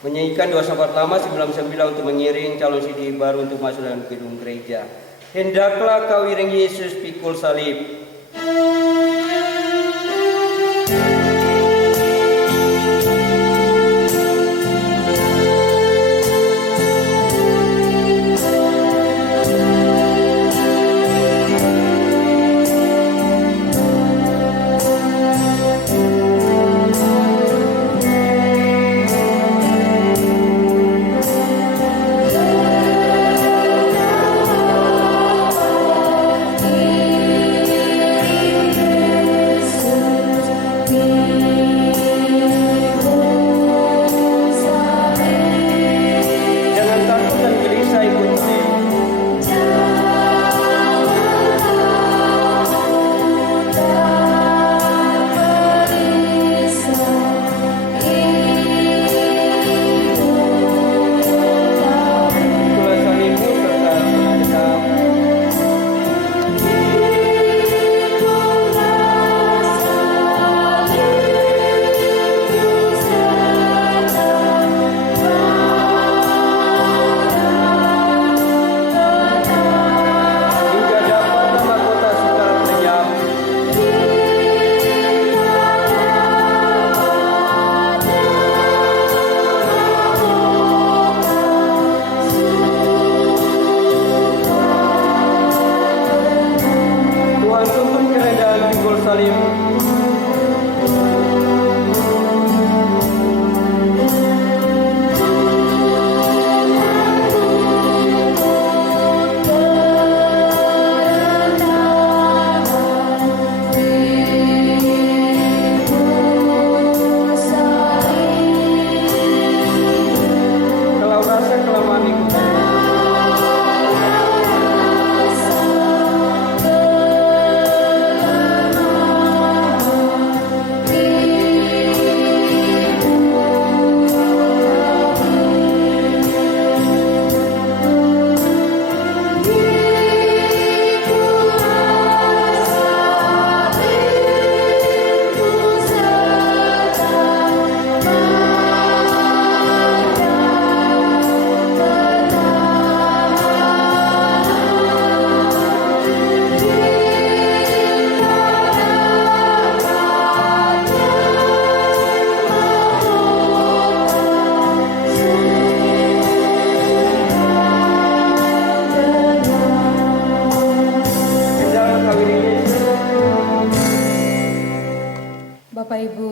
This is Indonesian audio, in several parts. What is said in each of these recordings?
Menyanyikan 2 sahabat lama 99 untuk mengiring calon CD baru untuk masuk dalam gedung gereja. Hendaklah kau iring Yesus pikul salib.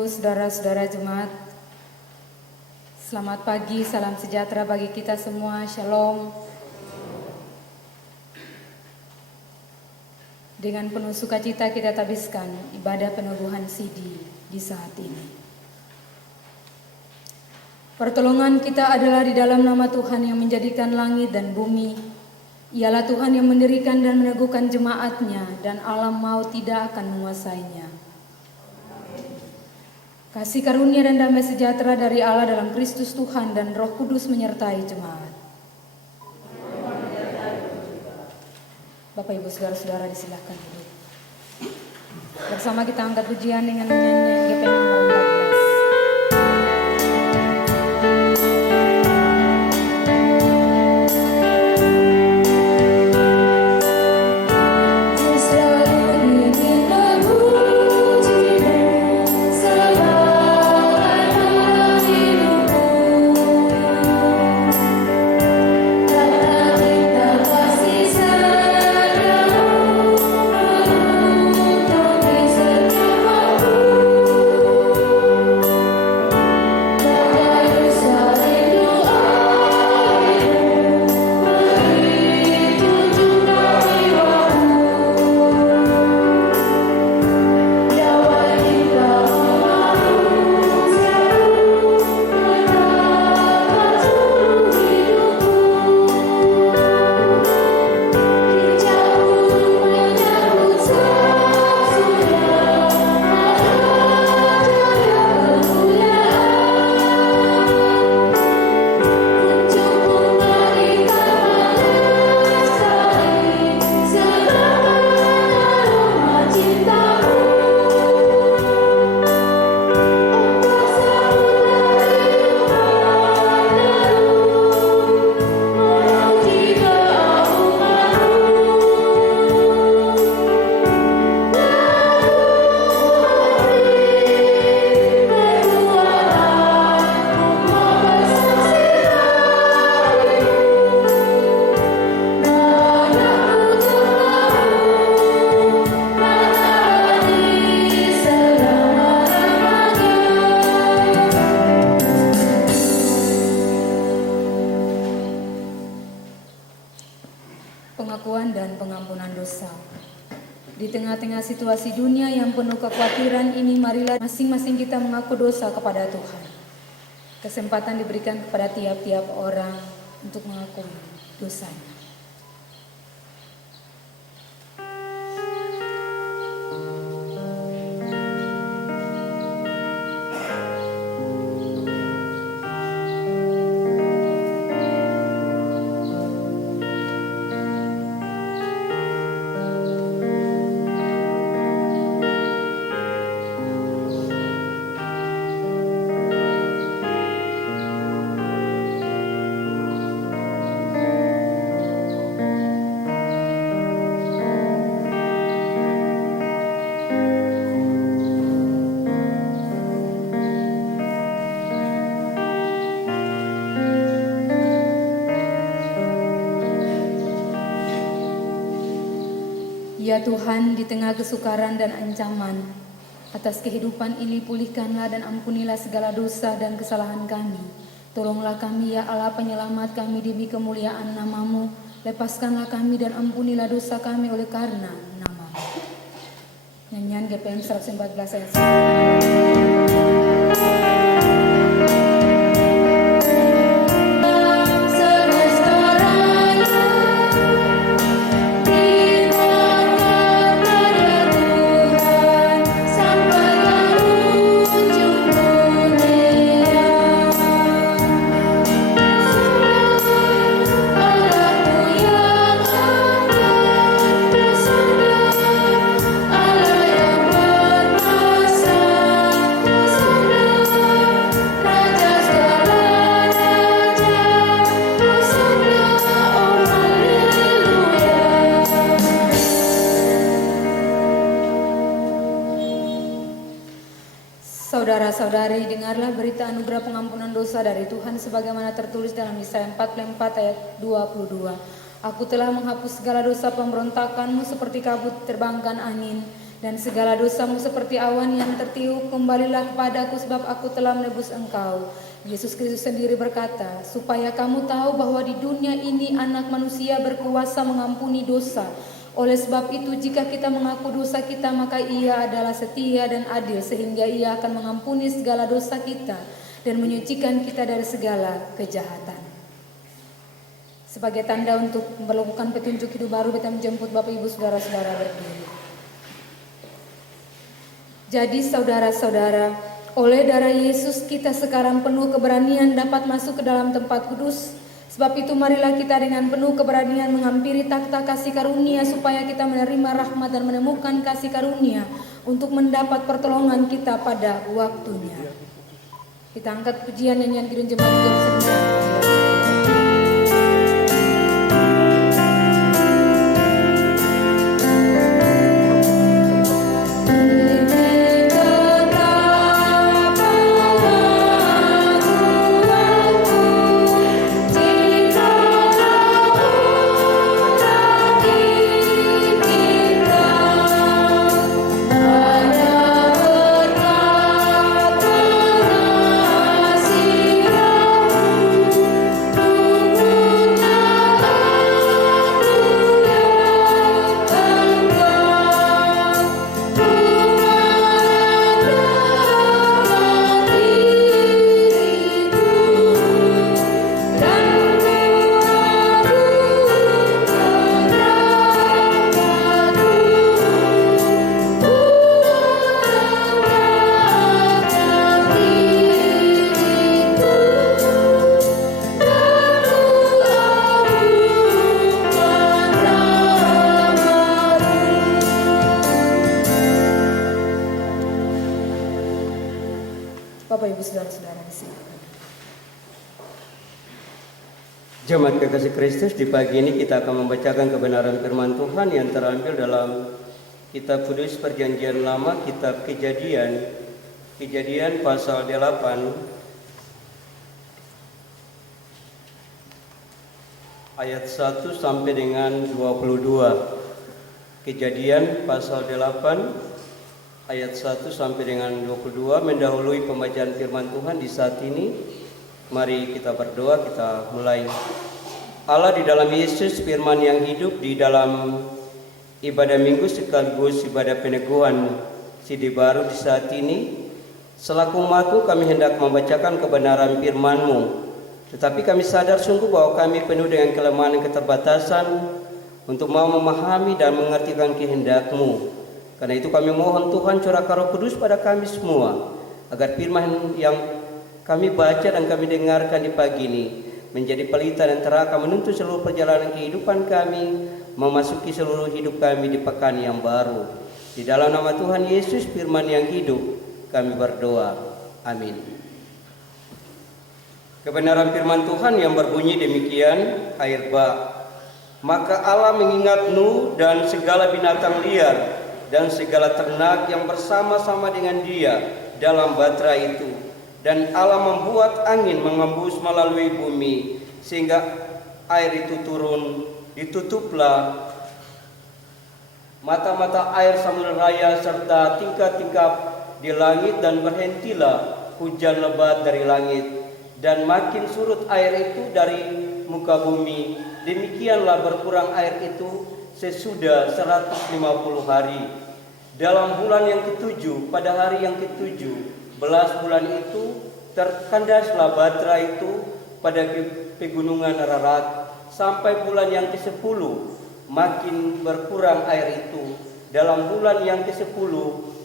Saudara-saudara jemaat, selamat pagi, salam sejahtera bagi kita semua, shalom. Dengan penuh sukacita kita tabiskan ibadah penubuhan CD di saat ini. Pertolongan kita adalah di dalam nama Tuhan yang menjadikan langit dan bumi. Ialah Tuhan yang mendirikan dan meneguhkan jemaatnya, dan alam maut tidak akan menguasainya. Kasih karunia dan damai sejahtera dari Allah dalam Kristus Tuhan dan Roh Kudus menyertai jemaat. Bapak Ibu Saudara-saudara disilahkan duduk. Bersama kita angkat pujian dengan nyanyian GPM nomor 14. Oh yang penuh kekhawatiran ini, marilah masing-masing kita mengaku dosa kepada Tuhan. Kesempatan diberikan kepada tiap-tiap orang untuk mengakui dosanya. Ya Tuhan, di tengah kesukaran dan ancaman, atas kehidupan ini pulihkanlah dan ampunilah segala dosa dan kesalahan kami. Tolonglah kami ya Allah penyelamat kami demi kemuliaan nama-Mu. Lepaskanlah kami dan ampunilah dosa kami oleh karena nama-Mu. Nyanyian GPM 114 ayat 1. Saudara-saudari, dengarlah berita anugerah pengampunan dosa dari Tuhan sebagaimana tertulis dalam Yesaya 44 ayat 22. Aku telah menghapus segala dosa pemberontakanmu seperti kabut terbangkan angin, dan segala dosamu seperti awan yang tertiup. Kembalilah kepadaku sebab aku telah menebus engkau. Yesus Kristus sendiri berkata, supaya kamu tahu bahwa di dunia ini anak manusia berkuasa mengampuni dosa. Oleh sebab itu jika kita mengaku dosa kita, maka Ia adalah setia dan adil sehingga Ia akan mengampuni segala dosa kita dan menyucikan kita dari segala kejahatan. Sebagai tanda untuk melakukan petunjuk hidup baru, kita menjemput Bapak Ibu Saudara-saudara berdiri. Jadi saudara-saudara, oleh darah Yesus kita sekarang penuh keberanian dapat masuk ke dalam tempat kudus. Sebab itu marilah kita dengan penuh keberanian menghampiri takhta kasih karunia supaya kita menerima rahmat dan menemukan kasih karunia untuk mendapat pertolongan kita pada waktunya. Kita angkat pujian nyanyian Kidung Jemaat jam 9. Bapak Ibu Saudara-saudara disilakan. Jemaat kekasih Kristus, di pagi ini kita akan membacakan kebenaran firman Tuhan yang terambil dalam Kitab Kudus Perjanjian Lama, Kitab Kejadian pasal 8 ayat 1 sampai dengan 22. Kejadian pasal 8 ayat 1 sampai dengan 22 mendahului pembacaan firman Tuhan di saat ini. Mari kita berdoa, kita mulai. Allah di dalam Yesus, firman yang hidup di dalam ibadah minggu sekaligus ibadah peneguhan CD baru di saat ini. Selaku umat-Mu kami hendak membacakan kebenaran firman-Mu. Tetapi kami sadar sungguh bahwa kami penuh dengan kelemahan dan keterbatasan untuk mau memahami dan mengertikan kehendak-Mu. Karena itu kami mohon Tuhan curahkan Roh Kudus pada kami semua, agar firman yang kami baca dan kami dengarkan di pagi ini menjadi pelita dan terang menuntun seluruh perjalanan kehidupan kami, memasuki seluruh hidup kami di pekan yang baru. Di dalam nama Tuhan Yesus firman yang hidup kami berdoa. Amin. Kebenaran firman Tuhan yang berbunyi demikian, ayat ba. Maka Allah mengingat Nuh dan segala binatang liar dan segala ternak yang bersama-sama dengan dia dalam batra itu. Dan Allah membuat angin mengembus melalui bumi sehingga air itu turun. Ditutuplah mata-mata air samudera raya serta tingkap-tingkap di langit, dan berhentilah hujan lebat dari langit, dan makin surut air itu dari muka bumi. Demikianlah berkurang air itu sesudah 150 hari. Dalam bulan yang ketujuh, pada hari yang ke-17 bulan itu, terkandaslah batra itu pada pegunungan Ararat. Sampai bulan yang ke-10 makin berkurang air itu. Dalam bulan yang ke-10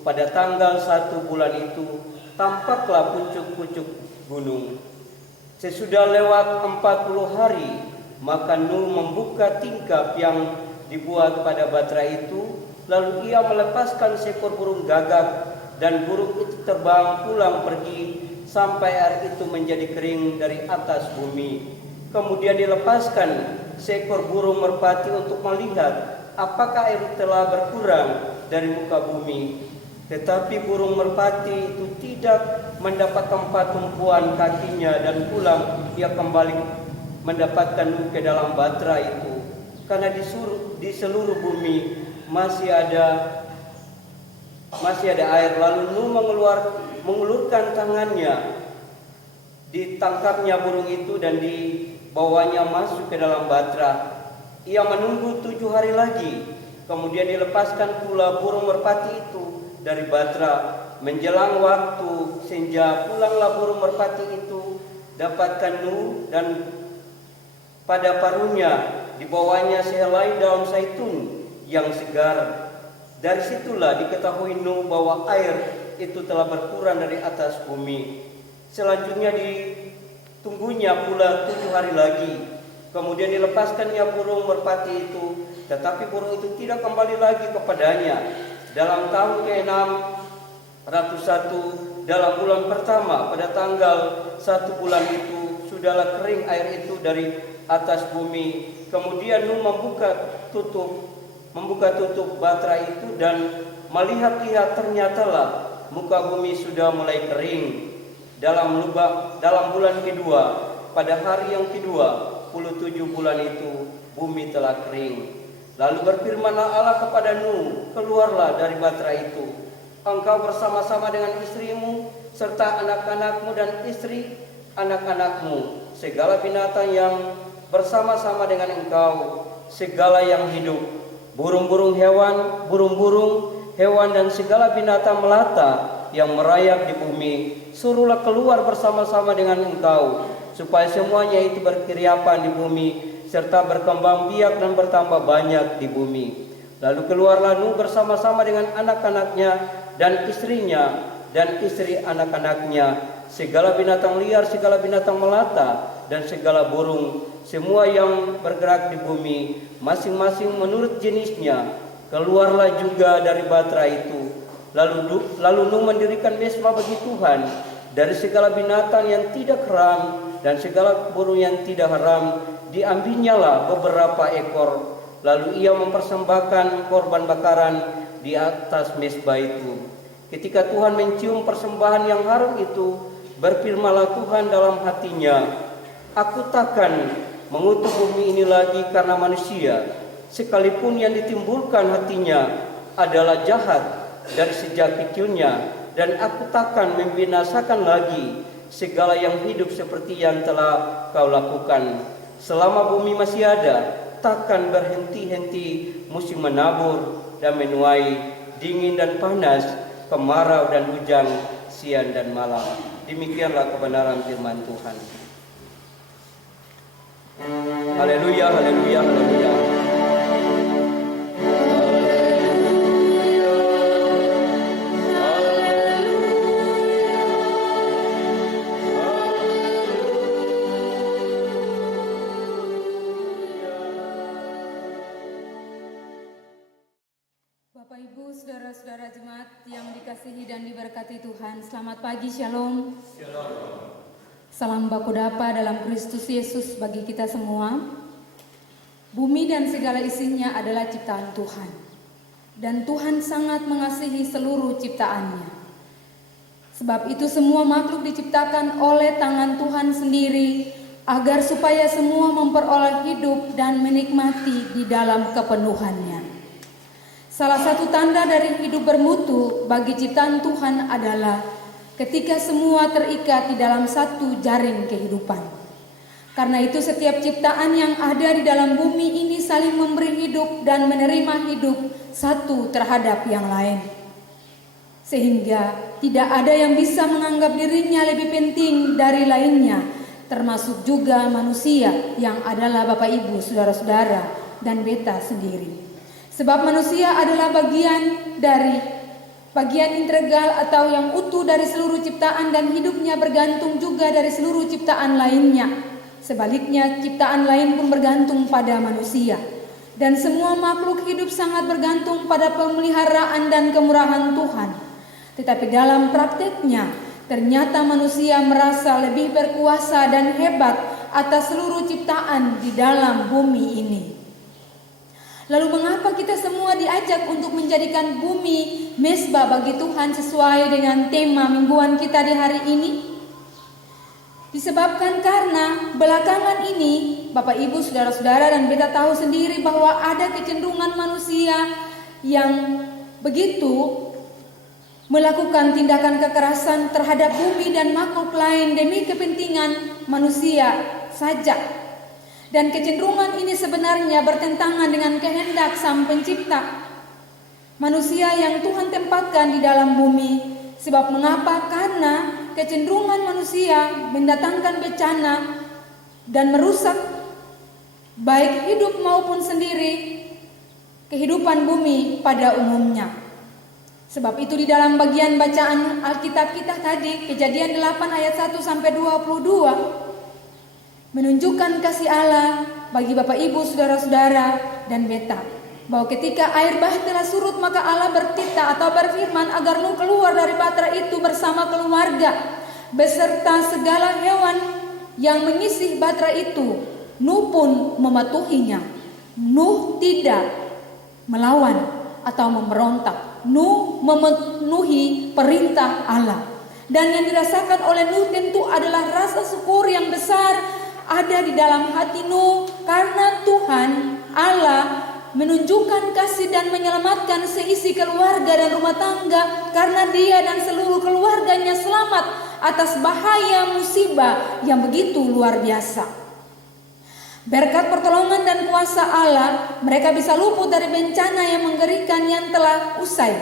pada tanggal 1 bulan itu, tampaklah pucuk-pucuk gunung. Sesudah lewat 40 hari, maka Nuh membuka tingkap yang dibuat pada batra itu. Lalu ia melepaskan seekor burung gagak, dan burung itu terbang pulang pergi sampai air itu menjadi kering dari atas bumi. Kemudian dilepaskan seekor burung merpati untuk melihat apakah air telah berkurang dari muka bumi. Tetapi burung merpati itu tidak mendapat tempat tumpuan kakinya, dan pulang ia kembali mendapatkan Nuh ke dalam batra itu. Karena di seluruh bumi masih ada air. Lalu Nuh mengulurkan tangannya, ditangkapnya burung itu dan dibawanya masuk ke dalam batra. Ia menunggu 7 hari lagi, kemudian dilepaskan pula burung merpati itu dari batra. Menjelang waktu senja, pulanglah burung merpati itu, dapatkan Nuh, dan pada paruhnya dibawanya sehelai daun zaitun yang segar. Dari situlah diketahui Nuh bahwa air itu telah berkurang dari atas bumi. Selanjutnya ditunggunya pula 7 hari lagi. Kemudian dilepaskannya burung merpati itu, tetapi burung itu tidak kembali lagi kepadanya. Dalam tahun ke-601, dalam bulan pertama, pada tanggal 1 bulan itu, sudahlah kering air itu dari atas bumi. Kemudian Nuh membuka tutup batra itu, dan melihat-lihat ternyatalah muka bumi sudah mulai kering. Dalam bulan kedua, pada hari yang ke-27 bulan itu, bumi telah kering. Lalu berfirmanlah Allah kepada Nuh, keluarlah dari batra itu, engkau bersama-sama dengan istrimu, serta anak-anakmu dan istri anak-anakmu, segala binatang yang bersama-sama dengan engkau, segala yang hidup, burung-burung hewan dan segala binatang melata yang merayap di bumi, suruhlah keluar bersama-sama dengan engkau, supaya semuanya itu berkeriapan di bumi, serta berkembang biak dan bertambah banyak di bumi. Lalu keluarlah Nuh bersama-sama dengan anak-anaknya dan istrinya dan istri anak-anaknya, segala binatang liar, segala binatang melata, dan segala burung, semua yang bergerak di bumi, masing-masing menurut jenisnya. Keluarlah juga dari batra itu. Lalu Nuh mendirikan mesbah bagi Tuhan dari segala binatang yang tidak haram dan segala burung yang tidak haram. Diambilnyalah beberapa ekor. Lalu ia mempersembahkan korban bakaran di atas mesbah itu. Ketika Tuhan mencium persembahan yang harum itu, berfirmanlah Tuhan dalam hatinya, aku takkan mengutuk bumi ini lagi karena manusia, sekalipun yang ditimbulkan hatinya adalah jahat dari sejak kecilnya, dan aku takkan membinasakan lagi segala yang hidup seperti yang telah kau lakukan. Selama bumi masih ada, takkan berhenti-henti musim menabur dan menuai, dingin dan panas, kemarau dan hujan, siang dan malam. Demikianlah kebenaran firman Tuhan. Haleluya, haleluya, haleluya. Bapak Ibu, saudara-saudara jemaat yang dikasihi dan diberkati Tuhan, selamat pagi, shalom. Salam baku dapa dalam Kristus Yesus bagi kita semua. Bumi dan segala isinya adalah ciptaan Tuhan, dan Tuhan sangat mengasihi seluruh ciptaannya. Sebab itu semua makhluk diciptakan oleh tangan Tuhan sendiri, agar supaya semua memperoleh hidup dan menikmati di dalam kepenuhannya. Salah satu tanda dari hidup bermutu bagi ciptaan Tuhan adalah ketika semua terikat di dalam satu jaring kehidupan. Karena itu setiap ciptaan yang ada di dalam bumi ini saling memberi hidup dan menerima hidup satu terhadap yang lain. Sehingga tidak ada yang bisa menganggap dirinya lebih penting dari lainnya, termasuk juga manusia yang adalah Bapak Ibu, saudara-saudara, dan beta sendiri. Sebab manusia adalah bagian integral atau yang utuh dari seluruh ciptaan, dan hidupnya bergantung juga dari seluruh ciptaan lainnya. Sebaliknya, ciptaan lain pun bergantung pada manusia. Dan semua makhluk hidup sangat bergantung pada pemeliharaan dan kemurahan Tuhan. Tetapi dalam prakteknya, ternyata manusia merasa lebih berkuasa dan hebat atas seluruh ciptaan di dalam bumi ini. Lalu mengapa kita semua diajak untuk menjadikan bumi mezbah bagi Tuhan sesuai dengan tema mingguan kita di hari ini? Disebabkan karena belakangan ini Bapak Ibu, saudara-saudara, dan beta tahu sendiri bahwa ada kecenderungan manusia yang begitu melakukan tindakan kekerasan terhadap bumi dan makhluk lain demi kepentingan manusia saja. Dan kecenderungan ini sebenarnya bertentangan dengan kehendak Sang Pencipta manusia yang Tuhan tempatkan di dalam bumi. Sebab mengapa? Karena kecenderungan manusia mendatangkan bencana dan merusak baik hidup maupun sendiri kehidupan bumi pada umumnya. Sebab itu di dalam bagian bacaan Alkitab kita tadi, Kejadian 8 ayat 1 sampai 22, menunjukkan kasih Allah bagi Bapak Ibu, saudara-saudara, dan beta, bahwa ketika air bah telah surut, maka Allah bertitah atau berfirman agar Nuh keluar dari bahtera itu bersama keluarga beserta segala hewan yang mengisi bahtera itu. Nuh pun mematuhinya. Nuh tidak melawan atau memberontak. Nuh memenuhi perintah Allah. Dan yang dirasakan oleh Nuh tentu adalah rasa syukur yang besar ada di dalam hati Nuh, karena Tuhan Allah menunjukkan kasih dan menyelamatkan seisi keluarga dan rumah tangga, karena dia dan seluruh keluarganya selamat atas bahaya musibah yang begitu luar biasa. Berkat pertolongan dan kuasa Allah, mereka bisa luput dari bencana yang mengerikan yang telah usai.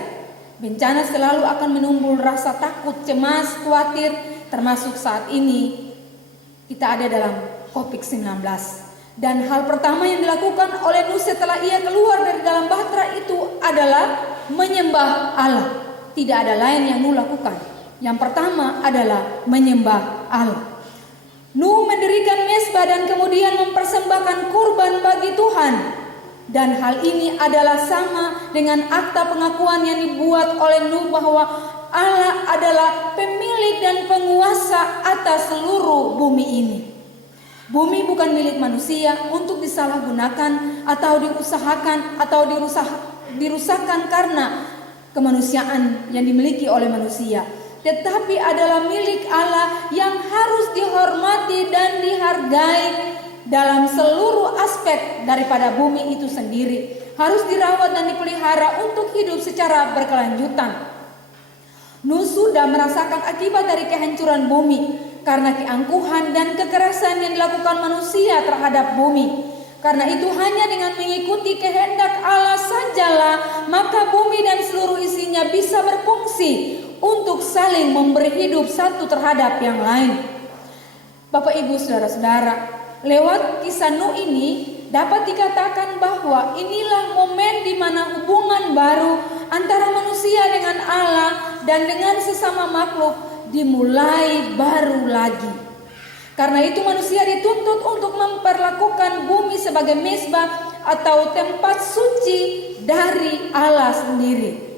Bencana selalu akan menumbul rasa takut, cemas, khawatir, termasuk saat ini kita ada dalam COVID-19. Dan hal pertama yang dilakukan oleh Nuh setelah ia keluar dari dalam bahtera itu adalah menyembah Allah. Tidak ada lain yang Nuh lakukan. Yang pertama adalah menyembah Allah. Nuh mendirikan mezbah dan kemudian mempersembahkan kurban bagi Tuhan. Dan hal ini adalah sama dengan akta pengakuan yang dibuat oleh Nuh bahwa Allah adalah pemilik dan penguasa atas seluruh bumi ini. Bumi bukan milik manusia untuk disalahgunakan atau diusahakan atau dirusakkan karena kemanusiaan yang dimiliki oleh manusia, tetapi adalah milik Allah yang harus dihormati dan dihargai dalam seluruh aspek daripada bumi itu sendiri. Harus dirawat dan dipelihara untuk hidup secara berkelanjutan. Nuh sudah merasakan akibat dari kehancuran bumi karena keangkuhan dan kekerasan yang dilakukan manusia terhadap bumi. Karena itu hanya dengan mengikuti kehendak Allah sajalah maka bumi dan seluruh isinya bisa berfungsi untuk saling memberi hidup satu terhadap yang lain. Bapak Ibu saudara-saudara, lewat kisah Nuh ini dapat dikatakan bahwa inilah momen di mana hubungan baru antara manusia dengan Allah dan dengan sesama makhluk dimulai baru lagi. Karena itu manusia dituntut untuk memperlakukan bumi sebagai mezbah atau tempat suci dari Allah sendiri.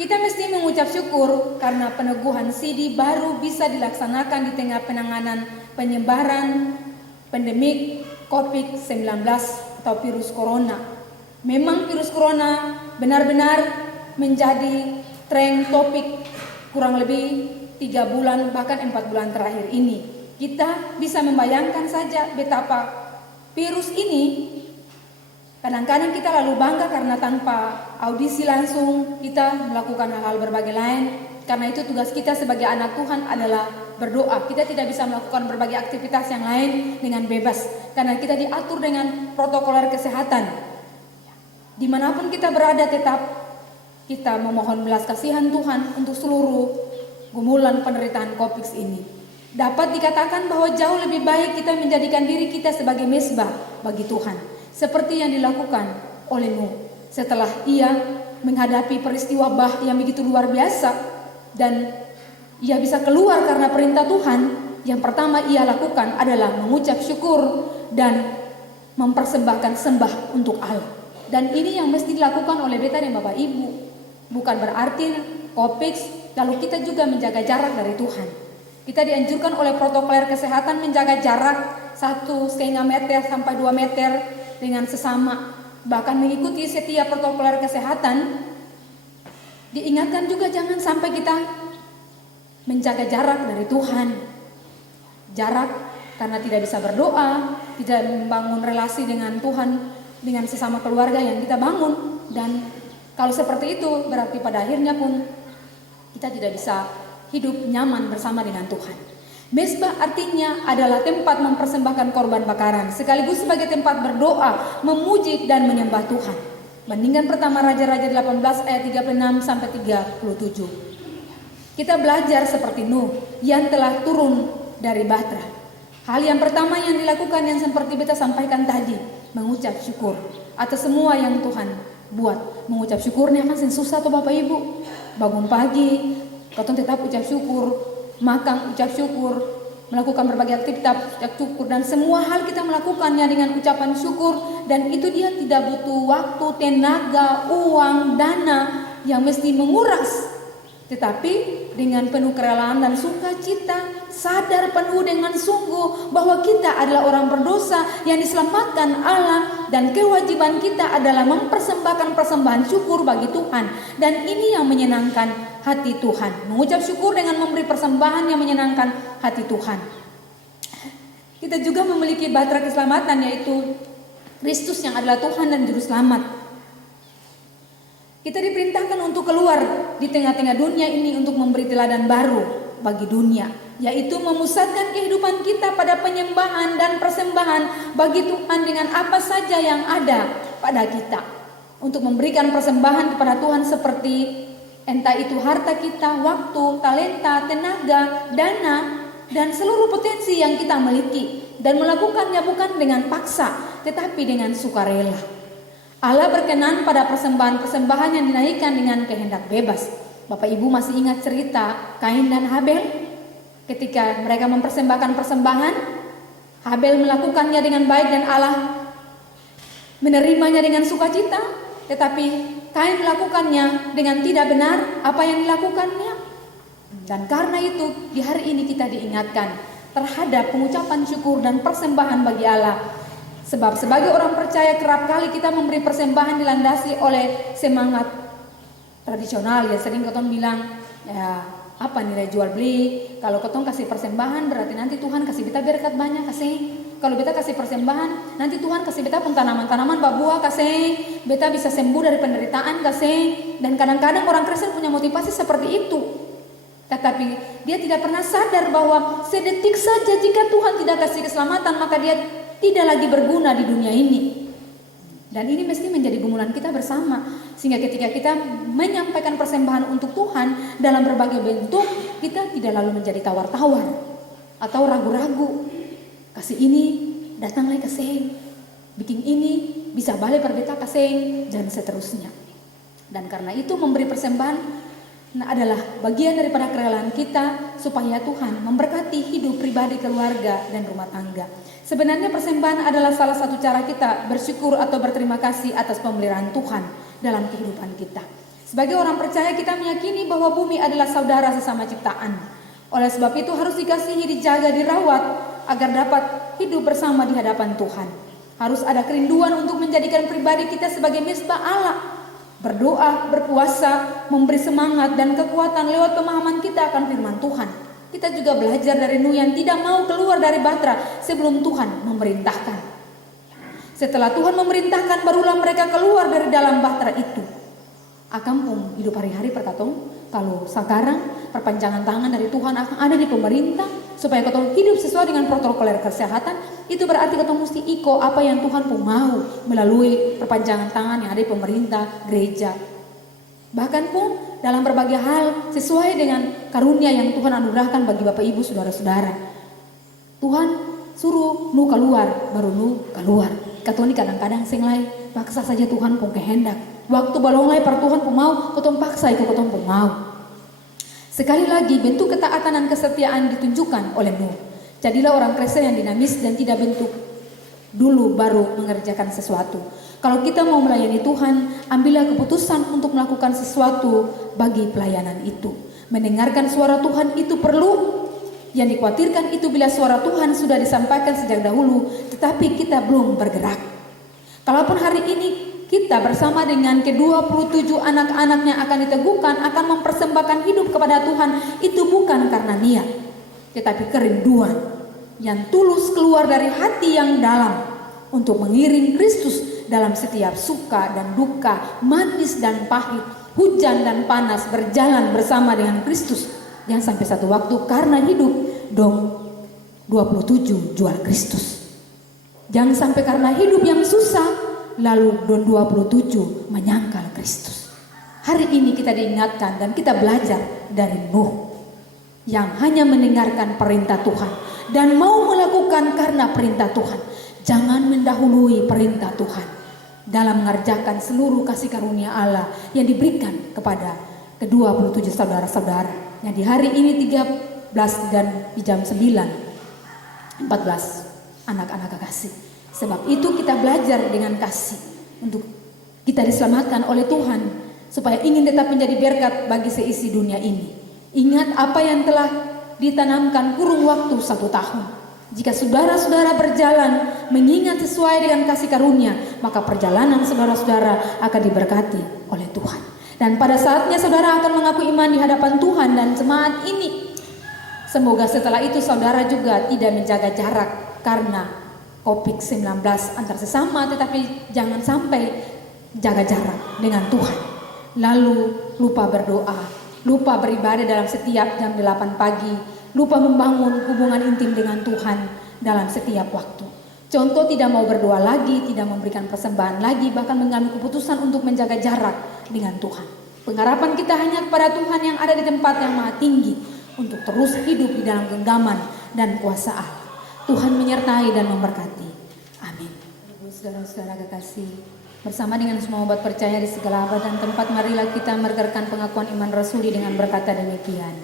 Kita mesti mengucap syukur karena peneguhan sidi baru bisa dilaksanakan di tengah penanganan penyebaran pandemik COVID-19 atau virus corona. Memang virus corona benar-benar menjadi tren topik kurang lebih 3 bulan bahkan 4 bulan terakhir ini. Kita bisa membayangkan saja betapa virus ini kadang-kadang kita lalu bangga karena tanpa audisi langsung kita melakukan hal-hal berbagai lain. Karena itu tugas kita sebagai anak Tuhan adalah berdoa. Kita tidak bisa melakukan berbagai aktivitas yang lain dengan bebas karena kita diatur dengan protokoler kesehatan. Dimanapun kita berada tetap kita memohon belas kasihan Tuhan untuk seluruh gumulan penderitaan COVID ini. Dapat dikatakan bahwa jauh lebih baik kita menjadikan diri kita sebagai mezbah bagi Tuhan, seperti yang dilakukan oleh Nuh setelah ia menghadapi peristiwa bah yang begitu luar biasa dan ia bisa keluar karena perintah Tuhan. Yang pertama ia lakukan adalah mengucap syukur dan mempersembahkan sembah untuk Allah. Dan ini yang mesti dilakukan oleh beta dan Bapak Ibu. Bukan berarti COVID lalu kita juga menjaga jarak dari Tuhan. Kita dianjurkan oleh protokoler kesehatan menjaga jarak 1,5 meter sampai 2 meter dengan sesama. Bahkan mengikuti setiap protokoler kesehatan. Diingatkan juga jangan sampai kita menjaga jarak dari Tuhan. Jarak karena tidak bisa berdoa, tidak membangun relasi dengan Tuhan, dengan sesama keluarga yang kita bangun. Dan kalau seperti itu berarti pada akhirnya pun kita tidak bisa hidup nyaman bersama dengan Tuhan. Mezbah artinya adalah tempat mempersembahkan korban bakaran sekaligus sebagai tempat berdoa, memuji dan menyembah Tuhan. Bandingkan pertama Raja-Raja 18 ayat 36 sampai 37. Kita belajar seperti Nuh yang telah turun dari bahtera. Hal yang pertama yang dilakukan yang seperti beta sampaikan tadi, mengucap syukur atas semua yang Tuhan buat. Mengucap syukurnya kan susah tuh Bapak Ibu. Bangun pagi, katong tetap ucap syukur, makan ucap syukur, melakukan berbagai aktivitas ucap syukur, dan semua hal kita melakukannya dengan ucapan syukur. Dan itu dia tidak butuh waktu, tenaga, uang, dana yang mesti menguras, tetapi dengan penuh kerelaan dan sukacita, sadar penuh dengan sungguh bahwa kita adalah orang berdosa yang diselamatkan Allah, dan kewajiban kita adalah mempersembahkan persembahan syukur bagi Tuhan. Dan ini yang menyenangkan hati Tuhan. Mengucap syukur dengan memberi persembahan yang menyenangkan hati Tuhan. Kita juga memiliki bahtera keselamatan, yaitu Kristus yang adalah Tuhan dan Juru Selamat. Kita diperintahkan untuk keluar di tengah-tengah dunia ini untuk memberi teladan baru bagi dunia, yaitu memusatkan kehidupan kita pada penyembahan dan persembahan bagi Tuhan dengan apa saja yang ada pada kita. Untuk memberikan persembahan kepada Tuhan seperti entah itu harta kita, waktu, talenta, tenaga, dana, dan seluruh potensi yang kita miliki, dan melakukannya bukan dengan paksa tetapi dengan sukarela. Allah berkenan pada persembahan-persembahan yang dinaikkan dengan kehendak bebas. Bapak Ibu masih ingat cerita Kain dan Habel? Ketika mereka mempersembahkan persembahan, Habel melakukannya dengan baik dan Allah menerimanya dengan sukacita, tetapi Kain melakukannya dengan tidak benar apa yang dilakukannya. Dan karena itu di hari ini kita diingatkan terhadap pengucapan syukur dan persembahan bagi Allah. Sebab sebagai orang percaya kerap kali kita memberi persembahan dilandasi oleh semangat tradisional, ya sering ketong bilang, ya apa nilai jual beli, kalau ketong kasih persembahan berarti nanti Tuhan kasih beta berkat banyak, kasih. Kalau beta kasih persembahan nanti Tuhan kasih beta pun tanaman-tanaman berbuah, kasih. Beta bisa sembuh dari penderitaan, kasih. Dan kadang-kadang orang Kristen punya motivasi seperti itu. Tetapi dia tidak pernah sadar bahwa sedetik saja jika Tuhan tidak kasih keselamatan, maka dia tidak lagi berguna di dunia ini. Dan ini mesti menjadi gumulan kita bersama, sehingga ketika kita menyampaikan persembahan untuk Tuhan dalam berbagai bentuk, kita tidak lalu menjadi tawar-tawar atau ragu-ragu. Kasih ini, datanglah kasih, bikin ini, bisa balik perbeta kasih, dan seterusnya. Dan karena itu memberi persembahan adalah bagian daripada kerelaan kita supaya Tuhan memberkati hidup pribadi, keluarga, dan rumah tangga. Sebenarnya persembahan adalah salah satu cara kita bersyukur atau berterima kasih atas pemeliharaan Tuhan dalam kehidupan kita. Sebagai orang percaya, kita meyakini bahwa bumi adalah saudara sesama ciptaan. Oleh sebab itu harus dikasihi, dijaga, dirawat agar dapat hidup bersama di hadapan Tuhan. Harus ada kerinduan untuk menjadikan pribadi kita sebagai mesbah Allah. Berdoa, berpuasa, memberi semangat dan kekuatan lewat pemahaman kita akan firman Tuhan. Kita juga belajar dari Nuh yang tidak mau keluar dari Batra sebelum Tuhan memerintahkan. Setelah Tuhan memerintahkan, barulah mereka keluar dari dalam Batra itu. Akampung hidup hari-hari perkatong, kalau sekarang perpanjangan tangan dari Tuhan akan ada di pemerintah supaya katong hidup sesuai dengan protokol kesehatan. Itu berarti katong mesti iko apa yang Tuhan pun mau melalui perpanjangan tangan yang ada di pemerintah, gereja. Bahkan pun dalam berbagai hal sesuai dengan karunia yang Tuhan anugerahkan bagi Bapak Ibu saudara-saudara. Tuhan suruh Nuh keluar, baru Nuh keluar. Katong ini kadang-kadang senglai paksa saja Tuhan pun kehendak. Waktu balonglai per Tuhan pun mau, katong paksa itu katong pun mau. Sekali lagi bentuk ketaatan dan kesetiaan ditunjukkan oleh Nuh. Jadilah orang Kristen yang dinamis dan tidak bentuk dulu baru mengerjakan sesuatu. Kalau kita mau melayani Tuhan, ambillah keputusan untuk melakukan sesuatu bagi pelayanan itu. Mendengarkan suara Tuhan itu perlu. Yang dikhawatirkan itu bila suara Tuhan sudah disampaikan sejak dahulu, tetapi kita belum bergerak. Kalaupun hari ini kita bersama dengan ke-27 anak-anak yang akan diteguhkan akan mempersembahkan hidup kepada Tuhan, itu bukan karena niat, tetapi kerinduan yang tulus keluar dari hati yang dalam untuk mengiring Kristus dalam setiap suka dan duka, manis dan pahit, hujan dan panas, berjalan bersama dengan Kristus. Yang sampai satu waktu karena hidup dong 27 jual Kristus. Jangan sampai karena hidup yang susah lalu don 27 menyangkal Kristus. Hari ini kita diingatkan dan kita belajar dari Nuh yang hanya mendengarkan perintah Tuhan dan mau melakukan karena perintah Tuhan. Jangan mendahului perintah Tuhan dalam mengerjakan seluruh kasih karunia Allah yang diberikan kepada ke-27 saudara-saudara yang di hari ini 13 dan di jam 9 14 anak-anak kekasih. Sebab itu kita belajar dengan kasih untuk kita diselamatkan oleh Tuhan supaya ingin tetap menjadi berkat bagi seisi dunia ini. Ingat apa yang telah ditanamkan kurun waktu 1 tahun. Jika saudara-saudara berjalan mengingat sesuai dengan kasih karunia, maka perjalanan saudara-saudara akan diberkati oleh Tuhan. Dan pada saatnya saudara akan mengaku iman di hadapan Tuhan dan jemaat ini. Semoga setelah itu saudara juga tidak menjaga jarak karena COVID-19 antar sesama, tetapi jangan sampai jaga jarak dengan Tuhan. Lalu lupa berdoa, lupa beribadah dalam setiap jam 8 pagi, lupa membangun hubungan intim dengan Tuhan dalam setiap waktu. Contoh tidak mau berdoa lagi, tidak memberikan persembahan lagi, bahkan mengambil keputusan untuk menjaga jarak dengan Tuhan. Pengharapan kita hanya kepada Tuhan yang ada di tempat yang maha tinggi untuk terus hidup di dalam genggaman dan kuasa Allah. Tuhan menyertai dan memberkati. Amin. Saudara-saudara kekasih, bersama dengan semua umat percaya di segala abad dan tempat, marilah kita merekarkan pengakuan iman rasuli dengan berkata demikian.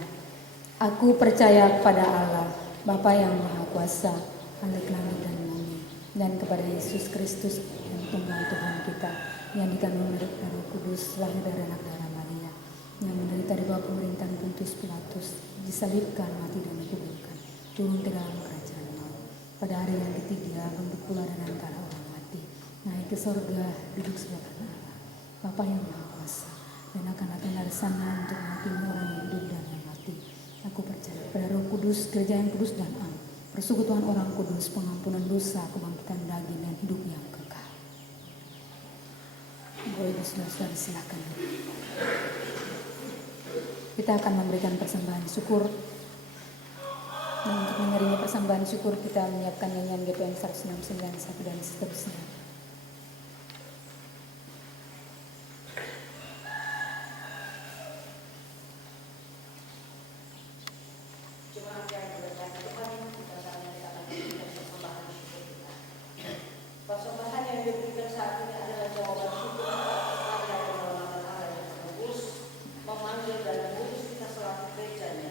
Aku percaya kepada Allah, Bapa yang Maha Kuasa, Khalik langit dan bumi, dan kepada Yesus Kristus yang tunggal Tuhan kita, yang dikandung dari Roh Kudus, lahir dari anak darah Maria, yang menderita di bawah pemerintahan Pontius Pilatus, disalibkan, mati dan dikuburkan, turun ke dalam kerajaan maut. Pada hari yang ketiga bangkit pula dari antara orang mati, naik ke sorga, duduk sebelah kanan Allah, Bapa yang Maha Kuasa, dan akan datang dari sana untuk menghakimi orang yang hidup dan yang mati. Aku percaya pada Roh Kudus, gereja yang kudus dan am, persekutuan orang kudus, pengampunan dosa, kebangkitan daging dan hidup yang kekal. Boleh saudara-saudara silakan. Kita akan memberikan persembahan syukur Dan untuk menerima persembahan syukur kita menyiapkan nyanyian GPM 1691 dan seterusnya. Persembahan yang diberikan saat ini adalah jawaban syukur kepada kedaulatan Allah yang menebus, memanggil dan mengurus kita selaku gerejanya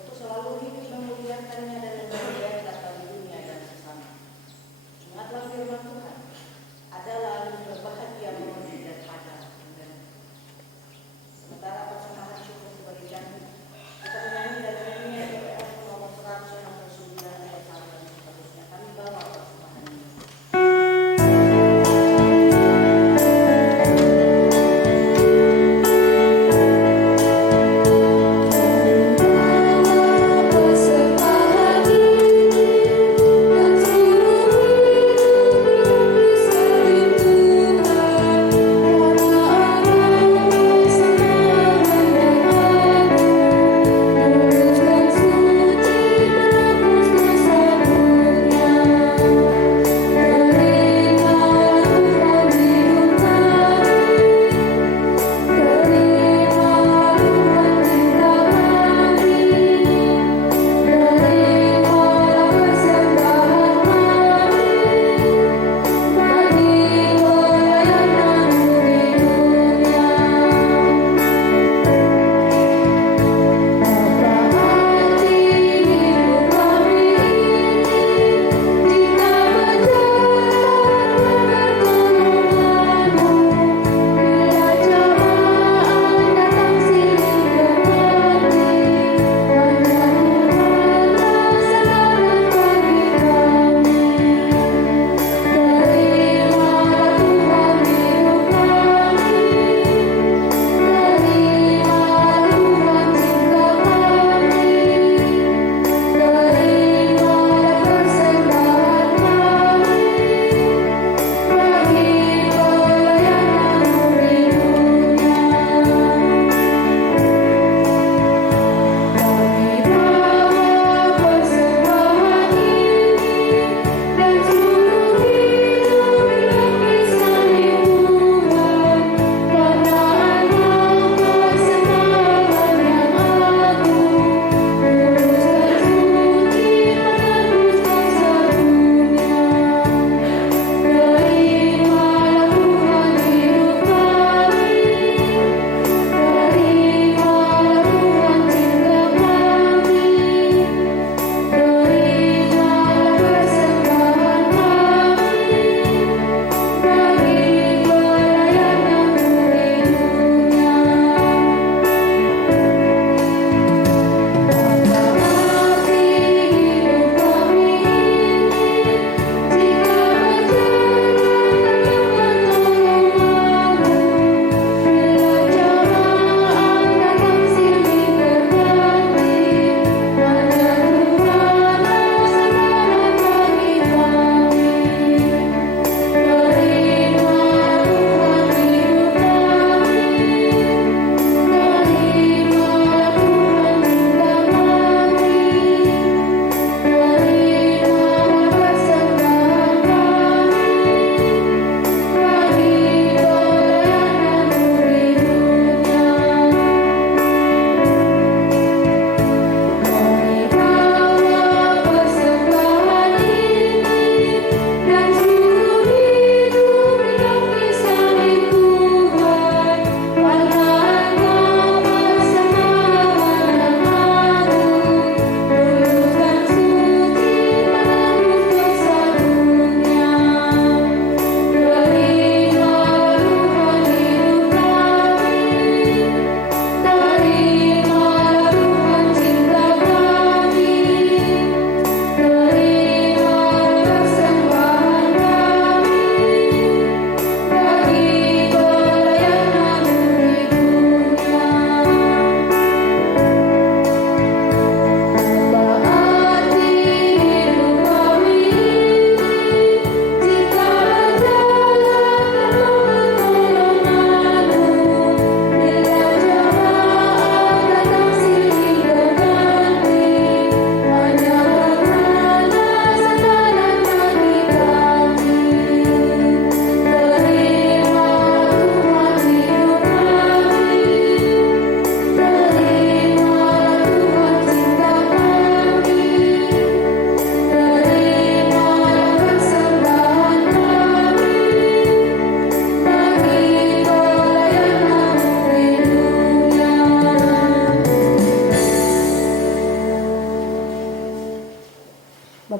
untuk selalu hidup memuliakannya dan membahagiakan kita di dunia dan sesama. Ingatlah firman Tuhan, adalah berbahagia mengundi dan pada. Sementara persembahan syukur diberikan, kita menyanyi dan menyanyi GPM nomor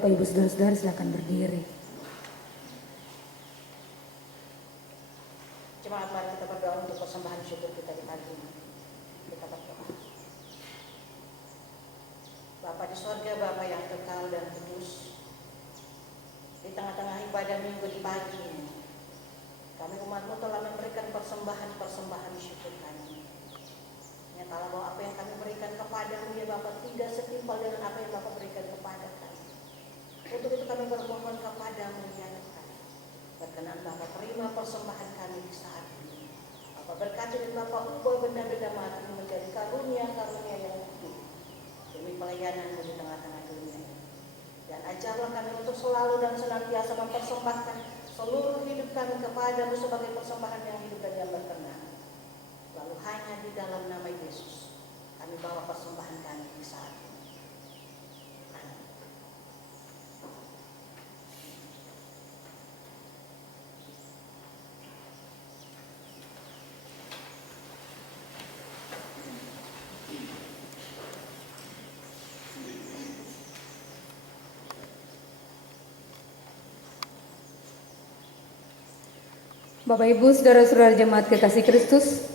Bapak Ibu Saudara-saudara silakan berdiri. Jemaat, mari kita berdoa untuk persembahan syukur kita di pagi ini. Kita berdoa. Bapa di sorga, Bapa yang kekal dan kudus, di tengah-tengah ibadah minggu di pagi ini, kami umat-Mu telah memberikan persembahan syukur kami. Nyatalah bahwa apa yang kami berikan kepada-Mu ya Bapa tidak setimpal dengan apa yang Bapa berikan kepada kami. Untuk itu kami bermohon kepada-Mu ya Tuhan, berkenan Bapa terima persembahan kami di saat ini. Bapa berkati dan Bapa ubah benda-benda mati menjadi karunia-karunia yang hidup demi pelayanan-Mu di tengah-tengah dunia ini. Dan ajarlah kami untuk selalu dan senantiasa mempersembahkan seluruh hidup kami kepada-Mu sebagai persembahan yang hidup dan yang berkenan. Lalu hanya di dalam nama Yesus kami bawa persembahan kami di saat ini. Amin. Bapak Ibu Saudara-saudara jemaat kekasih Kristus,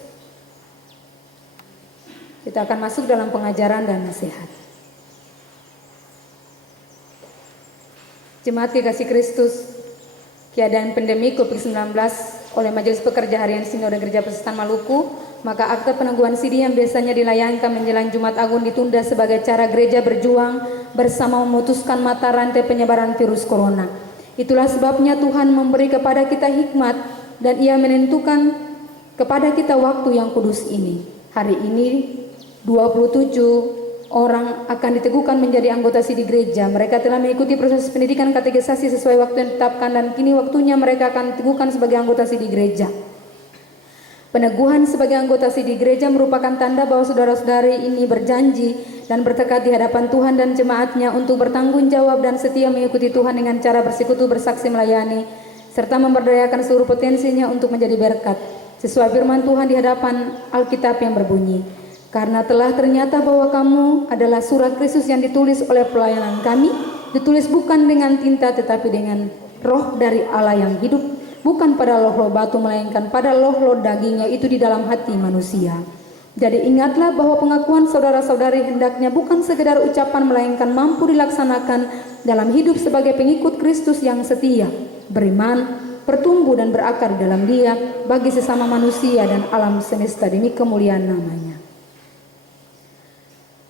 kita akan masuk dalam pengajaran dan nasihat. Jemaat kekasih Kristus, keadaan pandemi COVID-19 oleh Majelis Pekerja Harian Sinode Gereja Protestan Maluku, maka akte peneguhan sidi yang biasanya dilayangkan menjelang Jumat Agung ditunda sebagai cara gereja berjuang bersama memutuskan mata rantai penyebaran virus corona. Itulah sebabnya Tuhan memberi kepada kita hikmat dan Ia menentukan kepada kita waktu yang kudus ini. Hari ini 27 orang akan diteguhkan menjadi anggota sidi gereja. Mereka telah mengikuti proses pendidikan katekisasi sesuai waktu yang ditetapkan dan kini waktunya mereka akan diteguhkan sebagai anggota sidi gereja. Peneguhan sebagai anggota sidi gereja merupakan tanda bahwa saudara-saudari ini berjanji dan bertekad di hadapan Tuhan dan jemaatnya untuk bertanggung jawab dan setia mengikuti Tuhan dengan cara bersekutu, bersaksi, melayani, serta memberdayakan seluruh potensinya untuk menjadi berkat. Sesuai firman Tuhan di hadapan Alkitab yang berbunyi, karena telah ternyata bahwa kamu adalah surat Kristus yang ditulis oleh pelayanan kami, ditulis bukan dengan tinta tetapi dengan roh dari Allah yang hidup, bukan pada loh-loh batu melainkan pada loh-loh dagingnya itu di dalam hati manusia. Jadi ingatlah bahwa pengakuan saudara-saudari hendaknya bukan sekedar ucapan melainkan mampu dilaksanakan dalam hidup sebagai pengikut Kristus yang setia, beriman, bertumbuh dan berakar dalam Dia bagi sesama manusia dan alam semesta demi kemuliaan namanya.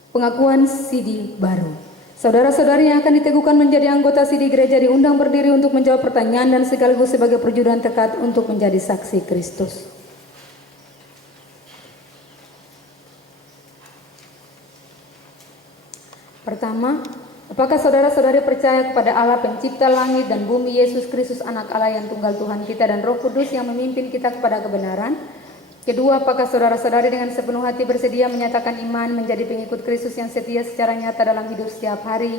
Pengakuan sidi baru. Saudara-saudari yang akan diteguhkan menjadi anggota sidi gereja diundang berdiri untuk menjawab pertanyaan dan sekaligus sebagai perjuduan tekad untuk menjadi saksi Kristus. Pertama, apakah saudara-saudari percaya kepada Allah pencipta langit dan bumi, Yesus Kristus anak Allah yang tunggal Tuhan kita dan Roh Kudus yang memimpin kita kepada kebenaran? Kedua, apakah saudara-saudari dengan sepenuh hati bersedia menyatakan iman menjadi pengikut Kristus yang setia secara nyata dalam hidup setiap hari?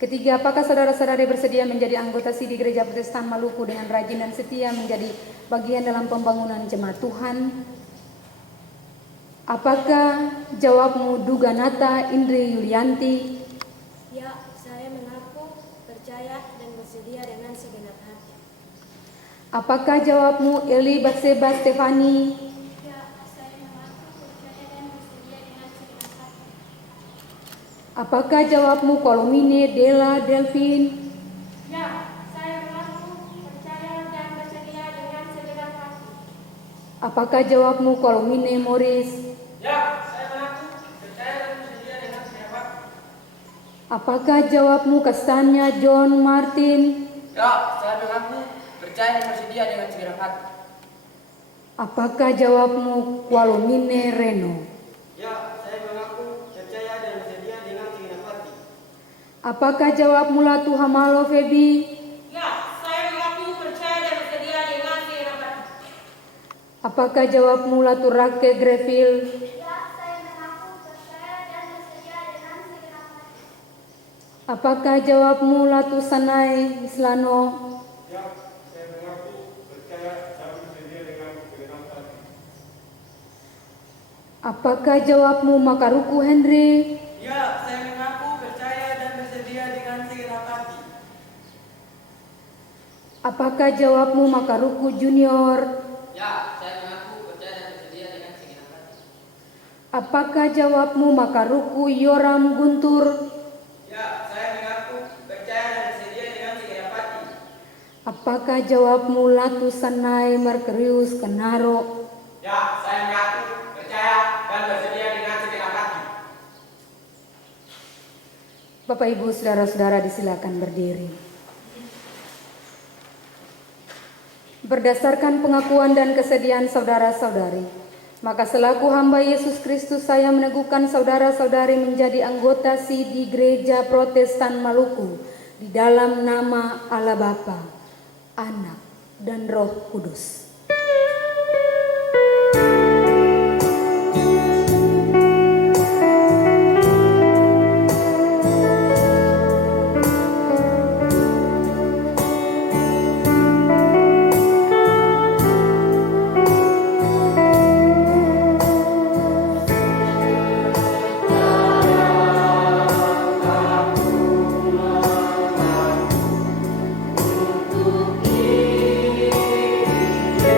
Ketiga, apakah saudara-saudari bersedia menjadi anggota sidi Gereja Protestan Maluku dengan rajin dan setia menjadi bagian dalam pembangunan jemaat Tuhan? Apakah jawabmu Duganata Indri Yulianti? Ya, saya mengaku, percaya, dan bersedia dengan segenap hati. Apakah jawabmu Eli Batseba Stefani? Ya, saya mengaku, percaya, dan bersedia dengan segenap hati. Apakah jawabmu Kolomine Della Delvin? Ya, saya mengaku, percaya, dan bersedia dengan segenap hati. Apakah jawabmu Kolomine Morris? Ya, saya mengaku, percaya dan bersedia dengan segenap hati. Apakah jawabmu Kastanya John Martin? Ya, saya mengaku, percaya dan bersedia dengan segenap hati. Apakah jawabmu Walomine Reno? Ya, saya mengaku, percaya dan bersedia dengan segenap hati. Apakah jawabmu Latu Hamalo Febi? Ya, saya mengaku, percaya dan bersedia dengan segenap hati. Apakah jawabmu Latu Rake Greville? Ya, saya mengaku, percaya, dan bersedia dengan segenap hati. Apakah jawabmu Latu Sanai Islano? Ya, saya mengaku, percaya, dan bersedia dengan segenap hati. Apakah jawabmu Makaruku Henry? Ya, saya mengaku, percaya dan bersedia dengan segenap hati. Apakah jawabmu Makaruku Junior? Ya, saya mengaku percaya dan bersedia dengan segenap hati. Apakah jawabmu Makaruku Yoram Guntur? Ya, saya mengaku percaya dan bersedia dengan segenap hati. Apakah jawabmu Latu Sanai Merkurius Kenaro? Ya, saya mengaku percaya dan bersedia dengan segenap hati. Bapak Ibu Saudara-saudara disilakan berdiri. Berdasarkan pengakuan dan kesediaan saudara-saudari, maka selaku hamba Yesus Kristus saya meneguhkan saudara-saudari menjadi anggota di Gereja Protestan Maluku di dalam nama Allah Bapa, Anak, dan Roh Kudus. Untuk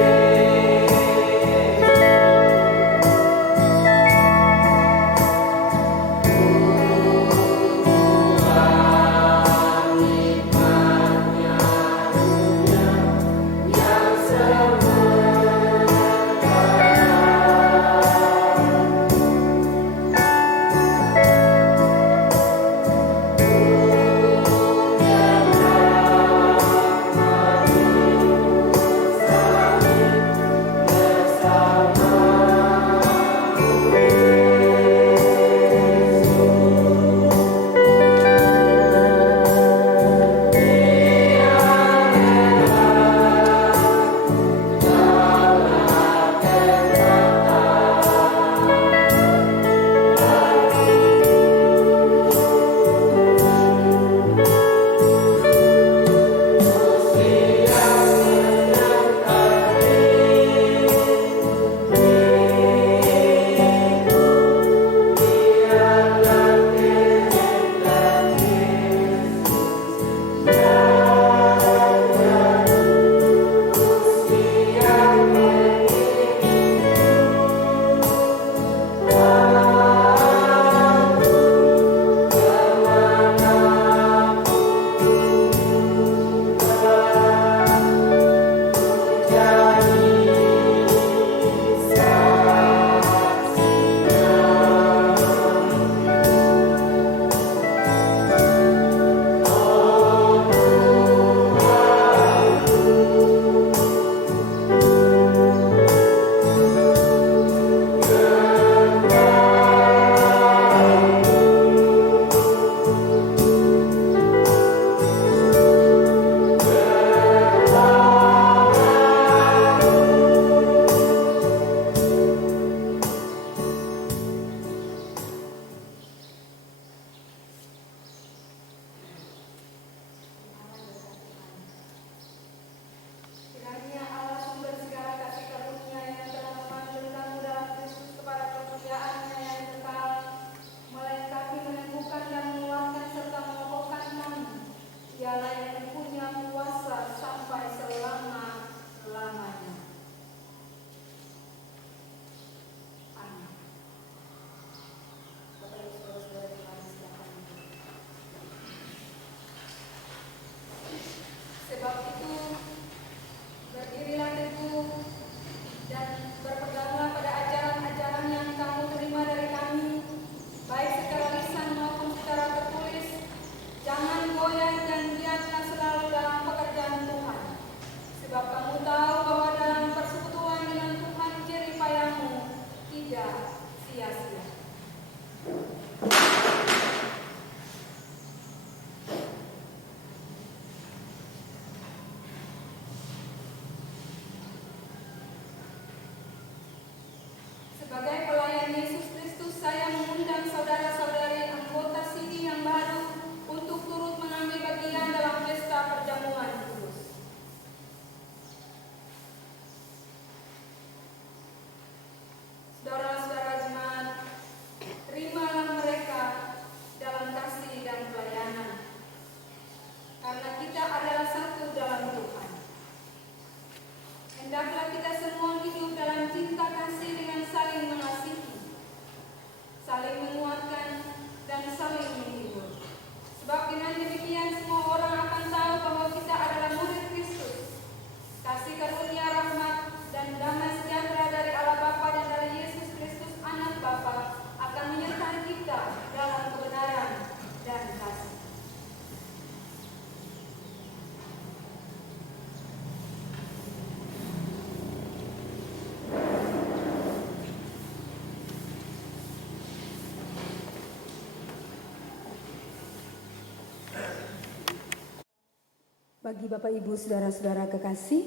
Bagi Bapak Ibu Saudara-saudara kekasih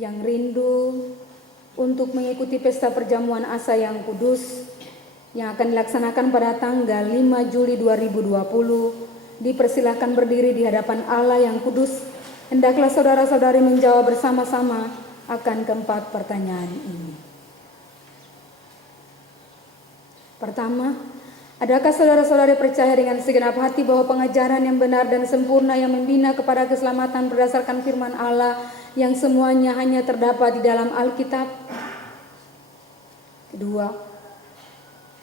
yang rindu untuk mengikuti pesta perjamuan asa yang kudus yang akan dilaksanakan pada tanggal 5 Juli 2020, dipersilahkan berdiri di hadapan Allah yang kudus. Hendaklah saudara-saudari menjawab bersama-sama akan keempat pertanyaan ini. Pertama, adakah saudara-saudari percaya dengan segenap hati bahwa pengajaran yang benar dan sempurna yang membina kepada keselamatan berdasarkan firman Allah yang semuanya hanya terdapat di dalam Alkitab? Kedua,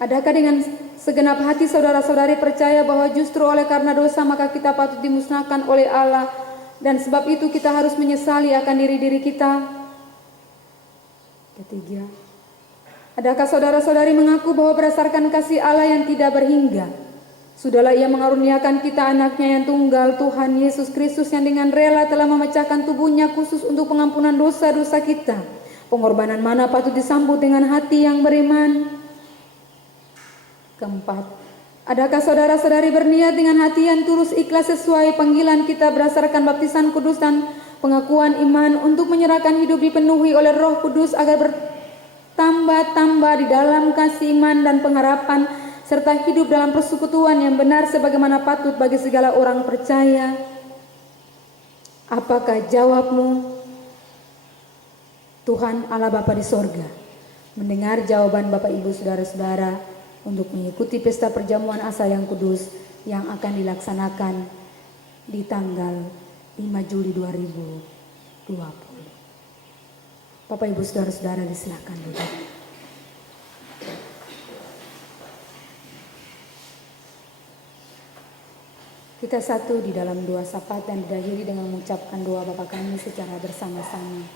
adakah dengan segenap hati saudara-saudari percaya bahwa justru oleh karena dosa maka kita patut dimusnahkan oleh Allah dan sebab itu kita harus menyesali akan diri-diri kita? Ketiga, adakah saudara-saudari mengaku bahwa berdasarkan kasih Allah yang tidak berhingga, sudahlah Ia mengaruniakan kita anaknya yang tunggal, Tuhan Yesus Kristus, yang dengan rela telah memecahkan tubuhnya khusus untuk pengampunan dosa-dosa kita? Pengorbanan mana patut disambut dengan hati yang beriman? Keempat, adakah saudara-saudari berniat dengan hati yang tulus ikhlas sesuai panggilan kita berdasarkan baptisan kudus dan pengakuan iman untuk menyerahkan hidup dipenuhi oleh Roh Kudus agar bertambah-tambah di dalam kasih iman dan pengharapan serta hidup dalam persekutuan yang benar sebagaimana patut bagi segala orang percaya? Apakah jawabmu? Tuhan Allah Bapa di sorga mendengar jawaban Bapak Ibu Saudara-saudara untuk mengikuti pesta perjamuan asa yang kudus yang akan dilaksanakan di tanggal 5 Juli 2020. Bapak Ibu Saudara-saudara disilakan duduk. Kita satu di dalam doa syafaat dan diakhiri dengan mengucapkan doa Bapa kami secara bersama-sama.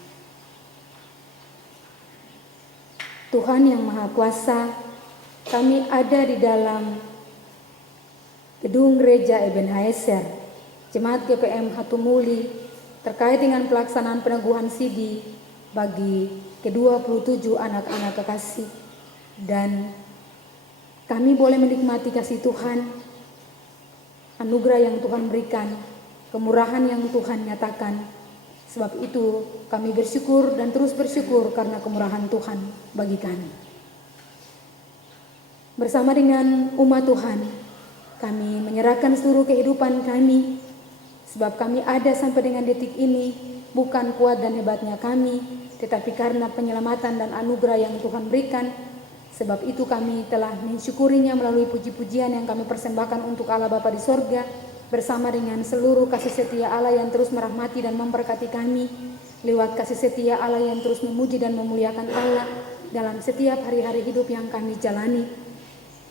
Tuhan yang Maha Kuasa, kami ada di dalam gedung gereja Ebenezer, Jemaat GPM Hatumuli, terkait dengan pelaksanaan peneguhan sidi bagi ke-27 anak-anak kekasih. Dan kami boleh menikmati kasih Tuhan, anugerah yang Tuhan berikan, kemurahan yang Tuhan nyatakan. Sebab itu kami bersyukur dan terus bersyukur karena kemurahan Tuhan bagi kami. Bersama dengan umat Tuhan, kami menyerahkan seluruh kehidupan kami, sebab kami ada sampai dengan detik ini bukan kuat dan hebatnya kami, tetapi karena penyelamatan dan anugerah yang Tuhan berikan. Sebab itu kami telah mensyukurinya melalui puji-pujian yang kami persembahkan untuk Allah Bapa di sorga, bersama dengan seluruh kasih setia Allah yang terus merahmati dan memberkati kami, lewat kasih setia Allah yang terus memuji dan memuliakan Allah dalam setiap hari-hari hidup yang kami jalani.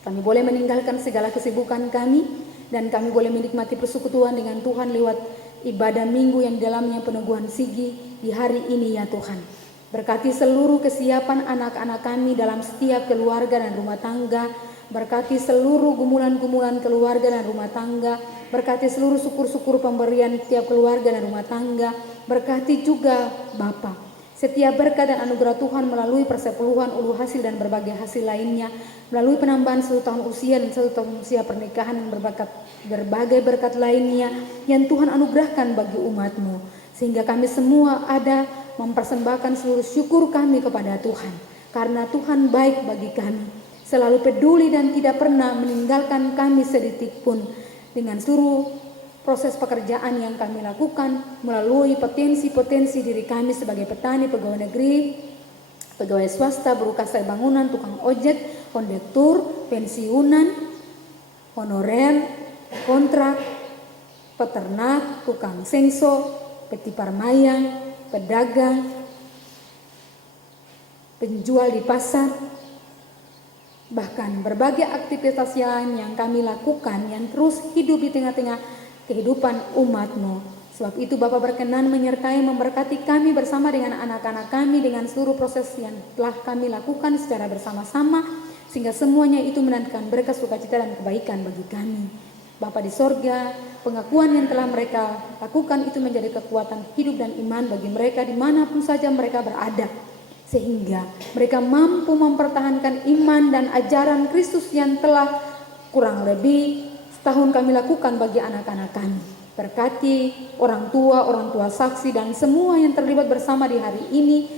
Kami boleh meninggalkan segala kesibukan kami dan kami boleh menikmati persekutuan dengan Tuhan lewat ibadah minggu yang di dalamnya peneguhan sigi di hari ini ya Tuhan. Berkati seluruh kesiapan anak-anak kami dalam setiap keluarga dan rumah tangga. Berkati seluruh gumulan-gumulan keluarga dan rumah tangga. Berkati seluruh syukur-syukur pemberian tiap keluarga dan rumah tangga. Berkati juga Bapa setiap berkat dan anugerah Tuhan melalui persepuluhan, ulu hasil dan berbagai hasil lainnya, melalui penambahan 1 tahun usia dan 1 tahun usia pernikahan dan berbagai berkat lainnya yang Tuhan anugerahkan bagi umat-Mu, sehingga kami semua ada mempersembahkan seluruh syukur kami kepada Tuhan, karena Tuhan baik bagi kami, selalu peduli dan tidak pernah meninggalkan kami sedetik pun. Dengan seluruh proses pekerjaan yang kami lakukan melalui potensi-potensi diri kami sebagai petani, pegawai negeri, pegawai swasta, buruh kasar bangunan, tukang ojek, kondektur, pensiunan, honorer, kontrak, peternak, tukang sengso, peti parmayang, pedagang, penjual di pasar, bahkan berbagai aktivitas yang kami lakukan yang terus hidup di tengah-tengah kehidupan umat-Mu. Sebab itu Bapa berkenan menyertai memberkati kami bersama dengan anak-anak kami dengan seluruh proses yang telah kami lakukan secara bersama-sama, sehingga semuanya itu menandakan berkat sukacita dan kebaikan bagi kami. Bapa di sorga, pengakuan yang telah mereka lakukan itu menjadi kekuatan hidup dan iman bagi mereka dimanapun saja mereka berada, sehingga mereka mampu mempertahankan iman dan ajaran Kristus yang telah kurang lebih setahun kami lakukan bagi anak-anak kami. Berkati orang tua saksi dan semua yang terlibat bersama di hari ini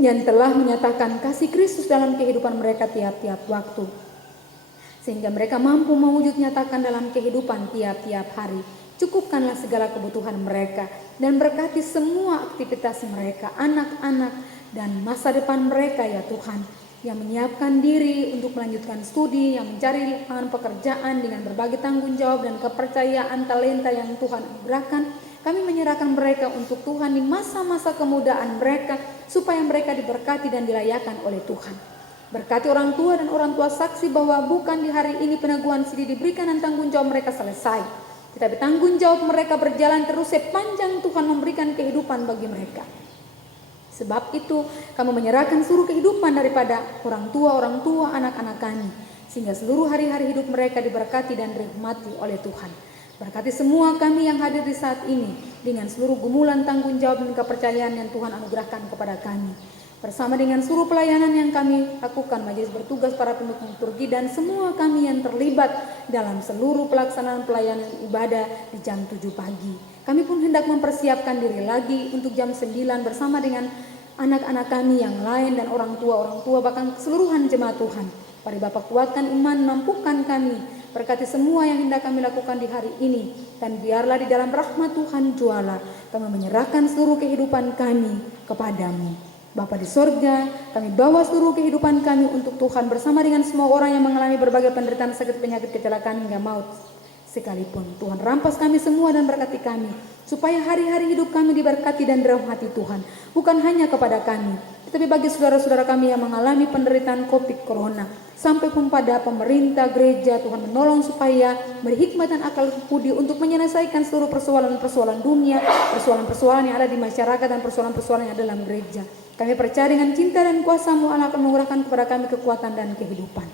yang telah menyatakan kasih Kristus dalam kehidupan mereka tiap-tiap waktu. Sehingga mereka mampu mewujud nyatakan dalam kehidupan tiap-tiap hari. Cukupkanlah segala kebutuhan mereka dan berkati semua aktivitas mereka, anak-anak dan masa depan mereka ya Tuhan. Yang menyiapkan diri untuk melanjutkan studi, yang mencari lapangan pekerjaan dengan berbagai tanggung jawab dan kepercayaan talenta yang Tuhan berikan. Kami menyerahkan mereka untuk Tuhan di masa-masa kemudaan mereka, supaya mereka diberkati dan dilayakan oleh Tuhan. Berkati orang tua dan orang tua saksi bahwa bukan di hari ini peneguhan sidi diberikan dan tanggung jawab mereka selesai, tetapi tanggung jawab mereka berjalan terus sepanjang Tuhan memberikan kehidupan bagi mereka. Sebab itu kami menyerahkan seluruh kehidupan daripada orang tua, anak-anak kami, sehingga seluruh hari-hari hidup mereka diberkati dan dirahmati oleh Tuhan. Berkati semua kami yang hadir di saat ini dengan seluruh gumulan tanggung jawab dan kepercayaan yang Tuhan anugerahkan kepada kami. Bersama dengan seluruh pelayanan yang kami lakukan, majelis bertugas, para pendukung liturgi dan semua kami yang terlibat dalam seluruh pelaksanaan pelayanan ibadah di jam 7 pagi. Kami pun hendak mempersiapkan diri lagi untuk jam 9 bersama dengan anak-anak kami yang lain dan orang tua bahkan keseluruhan jemaat Tuhan. Mari Bapa kuatkan iman, mampukan kami, berkati semua yang hendak kami lakukan di hari ini, dan biarlah di dalam rahmat Tuhan juala kami menyerahkan seluruh kehidupan kami kepadamu. Bapa di sorga, kami bawa seluruh kehidupan kami untuk Tuhan bersama dengan semua orang yang mengalami berbagai penderitaan, sakit, penyakit, kecelakaan hingga maut sekalipun. Tuhan rampas kami semua dan berkati kami, supaya hari-hari hidup kami diberkati dan dirahmati Tuhan. Bukan hanya kepada kami, tetapi bagi saudara-saudara kami yang mengalami penderitaan COVID Corona, sampai pun pada pemerintah gereja, Tuhan menolong supaya berhikmat dan akal budi untuk menyelesaikan seluruh persoalan-persoalan dunia, persoalan-persoalan yang ada di masyarakat dan persoalan-persoalan yang ada dalam gereja. Kami percaya dengan cinta dan kuasa-Mu Allah akan mengurahkan kepada kami kekuatan dan kehidupan.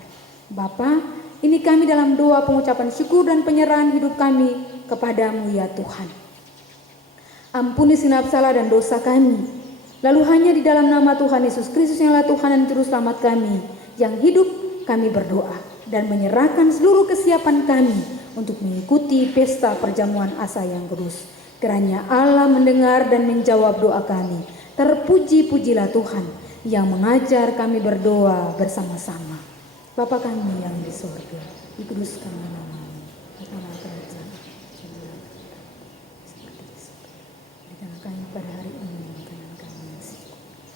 Bapa, ini kami dalam doa pengucapan syukur dan penyerahan hidup kami kepadamu ya Tuhan. Ampuni segenap salah dan dosa kami. Lalu hanya di dalam nama Tuhan Yesus Kristus yang adalah Tuhan dan Juru Selamat kami, yang hidup, kami berdoa dan menyerahkan seluruh kesiapan kami untuk mengikuti pesta perjamuan asa yang kudus. Kiranya Allah mendengar dan menjawab doa kami. Terpuji-pujilah Tuhan yang mengajar kami berdoa bersama-sama. Bapa kami yang di surga, dikuduskanlah nama-Mu, datanglah kerajaan-Mu, seperti di surga. Berikanlah kami pada hari ini makanan kami yang secukupnya,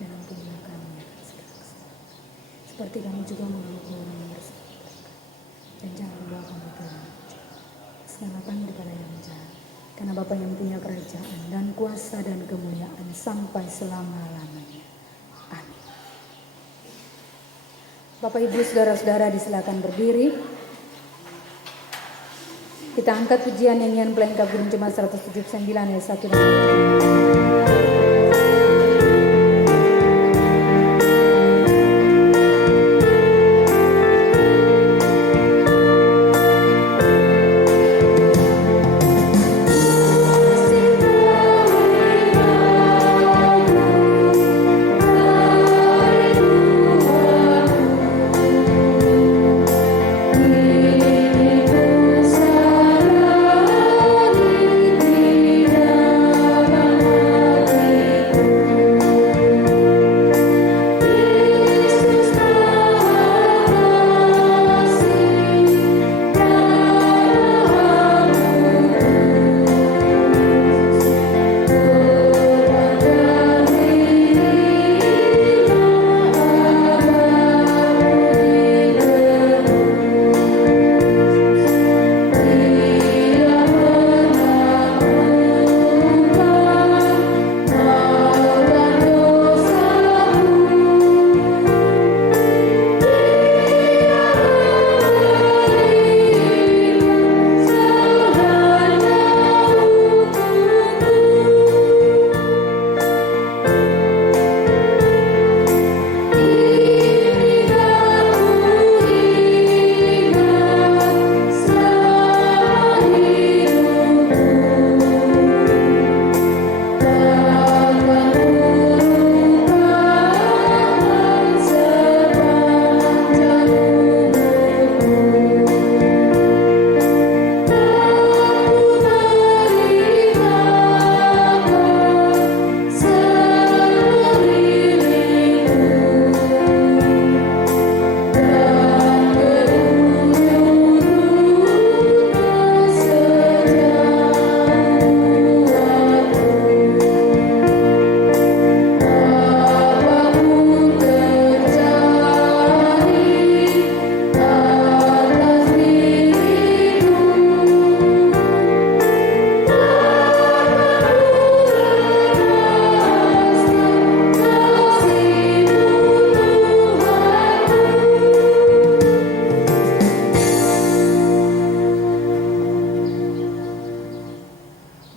dan ampunilah kami akan segala kesalahan, seperti kami juga mengampuni orang yang bersalah kepada kami. Dan jangan membawa kami ke dalam pencobaan, selamatkan kami daripada yang jahat, karena Bapa yang punya kerajaan dan kuasa dan kemuliaan sampai selama-lamanya. Bapak Ibu saudara-saudara disilakan berdiri. Kita angkat pujian nyanyian Pelayan Kabur Jemaat 179 ayat 1 dan 2.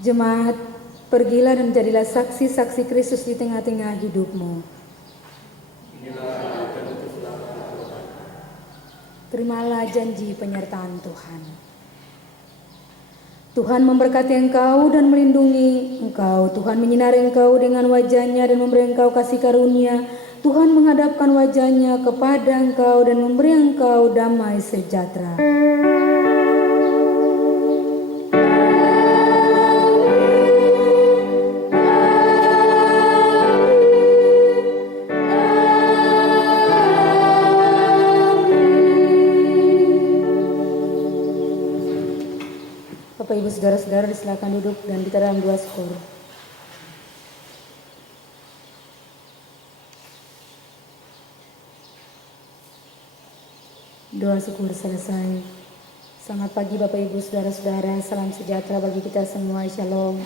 Jemaat, pergilah dan jadilah saksi-saksi Kristus di tengah-tengah hidupmu. Terimalah janji penyertaan Tuhan. Tuhan memberkati engkau dan melindungi engkau. Tuhan menyinari engkau dengan wajah-Nya dan memberi engkau kasih karunia. Tuhan menghadapkan wajah-Nya kepada engkau dan memberi engkau damai sejahtera. Bapak Ibu Saudara-saudara disilakan duduk dan kita dalam doa syukur. Doa syukur selesai. Selamat pagi Bapak Ibu Saudara-saudara, salam sejahtera bagi kita semua, Shalom.